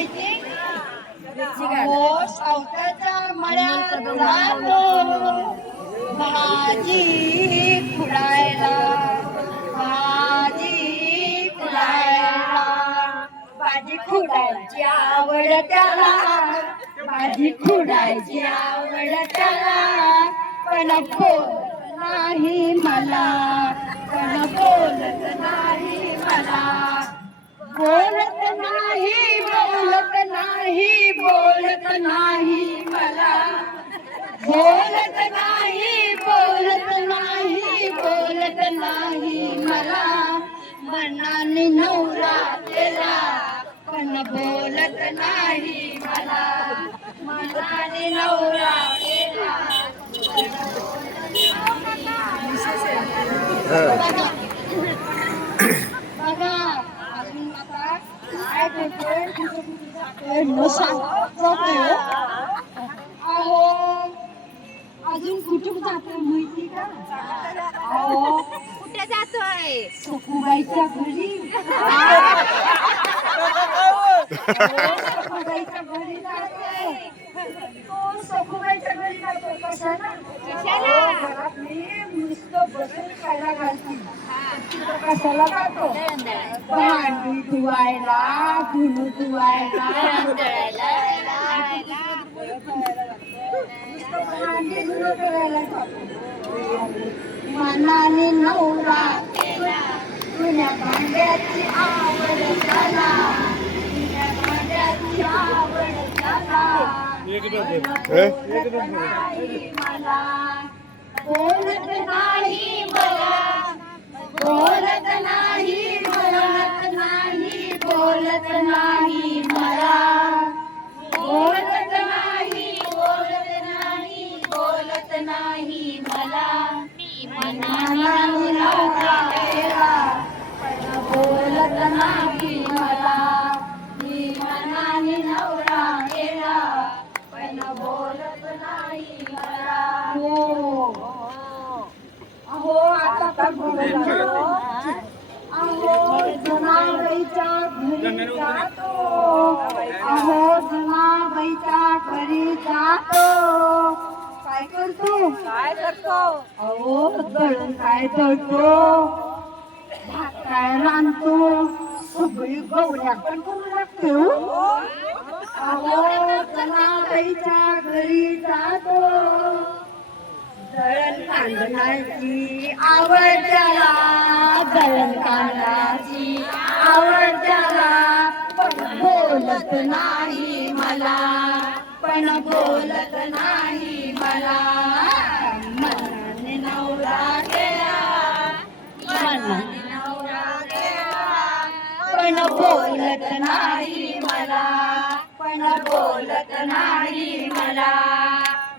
माहिती हो सावताच्या मळ्यात जातो भाजी खुडायला भाजी खुडायला भाजी खुडायची आवड त्याला भाजी खुडायची आवड त्याला पण बोलत नाही मला पण बोलत नाही मला बोलत नाही बोलत नाही बोलत नाही मला बोलत नाही बोलत नाही बोलत नाही मला मनाने नवरा केला पण बोलत नाही मला मनाने नवरा केला बघा अजून आता काय करतोय न सांगतोय अहो अजून कुठे जातोय माहिती का अहो कुठे जातोय सखूबाईच्या घरी सखूबाईच्या घरी जातोय तो सखूबाईच्या घरी जातोय कशाला घरात मी नुसतं बसून खायला घालते कशाला जातो भांडी धुवायला धुणं धुवायला भांडी धुणं करायला जातो मनाने नवरा केला जुन्या भांड्याची आवड झाला जुन्या भांड्याची आवड झाला मला बोलत नाही मला बोलत नाही बोलत नाही बोलत नाही मला बोलत नाही बोलत नाही बोलत नाही मला मनाने नवरा केला पण बोलत नाही मला मी मनाने नवरा केला पण बोलत नाही मला अहो आता तर बोललो अहो जनाबाईच्या घरी जातो अहो जनाबाईच्या घरी जातो काय करतो अहो दळण काय दळतो भात काय रांधतो सगळी गवऱ्या पण करू लागतो अहो जनाबाईच्या घरी जातो दळण कांडण्याची आवड त्याला दळण कांडण्याची आवड त्याला पण बोलत नाही मला पण बोलत नाही मला मनाने नवरा केला मनाने नवरा केला पण बोलत नाही मला पण बोलत नाही मला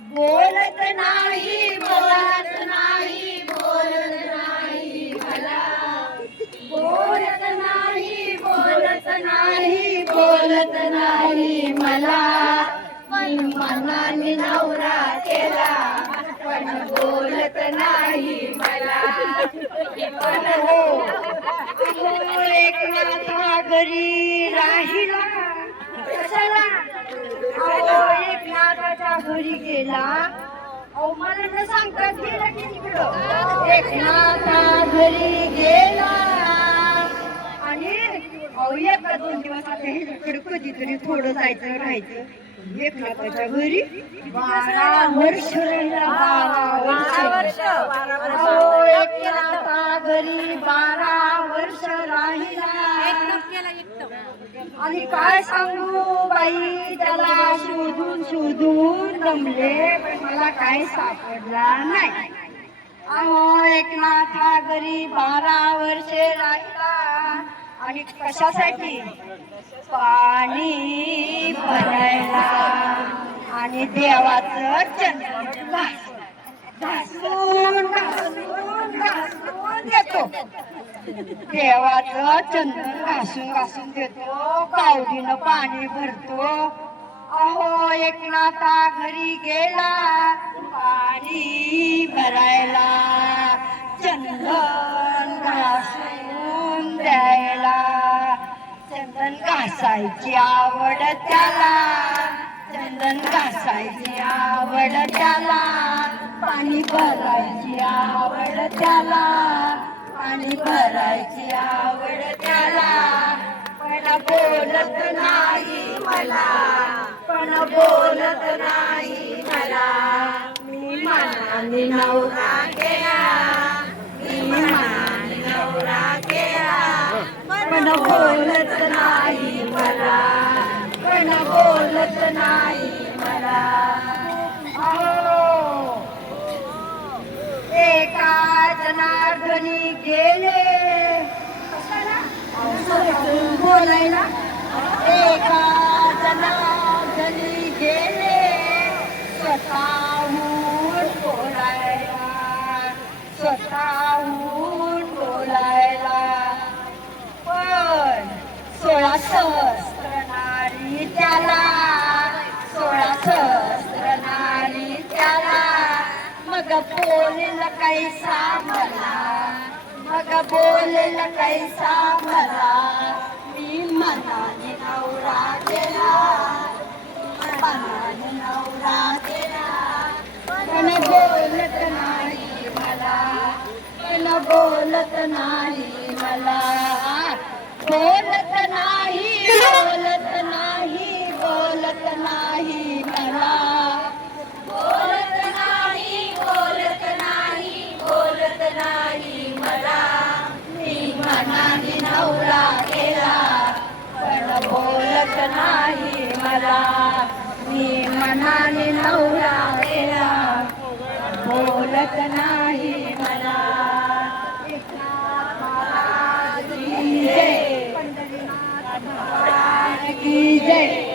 बोलत नाही बोलत नाही बोलत नाही मला बोलत नाही बोलत नाही बोलत नाही मला मनाने नवरा केला पण बोलत नाही मला पण हो एकनाथा घरी राहिला कशाला अहो एकनाथाच्या घरी गेला अहो मला न सांगता गेला की तिकडं एकनाथा घरी गेला आणि अहो एका दोन दिवस आता इकडे कधीतरी थोडं जायचं राहायचं एकनाथाच्या घरी 12 वर्ष राहिला 12 वर्ष अहो एकनाथा घरी 12 वर्ष राहिला आणि काय सांगू बाई त्याला शोधून शोधून दमले पण मला काय सापडला नाही अहो एकनाथा घरी 12 वर्षे राहिला आणि कशासाठी पाणी भरायला आणि देवाचं चंदन घासून घासून घासून देतो देवाचं चंदन घासून घासून देतो कावडीनं पाणी भरतो अहो एकनाथा घरी गेला पाणी भरायला चंदन घासून द्यायला चंदन चंदन घासायची आवड त्याला, चंदन घासायची आवड त्याला, पाणी भरायची आवड त्याला, पाणी भरायची आवड त्याला. पण बोलत नाही मला, पण बोलत नाही मला. मी मनाने नवरा केला, मी मनाने नवरा केला, पण बोलत नाही मला, पण बोलत नाही मला. अहो, एका जनार्दनी गेले बोलायला, एका जनार्दनी गेले स्वतःहून बोलायला, स्वतःहून बोलायला. पण 16 सहस्त्र नारी त्याला, 16 सहस्त्र नारी त्याला. मग बोलेल कैसा मला, मग बोलेल कैसा मला. मी मनाने नवरा केला, मनाने नवरा केला, पण बोलत नाही मला, पण बोलत नाही मला. बोलत नाही, बोलत नाही, बोलत नाही मला. बोलत नाही, बोलत नाही, बोलत नाही मला. मी मनाने नवरा केला, पण बोलत नाही मला. मी मनाने नवरा केला, बोलत नाही मला. एकनाथ महाराज की जय, पंढरीनाथ महाराज की जय.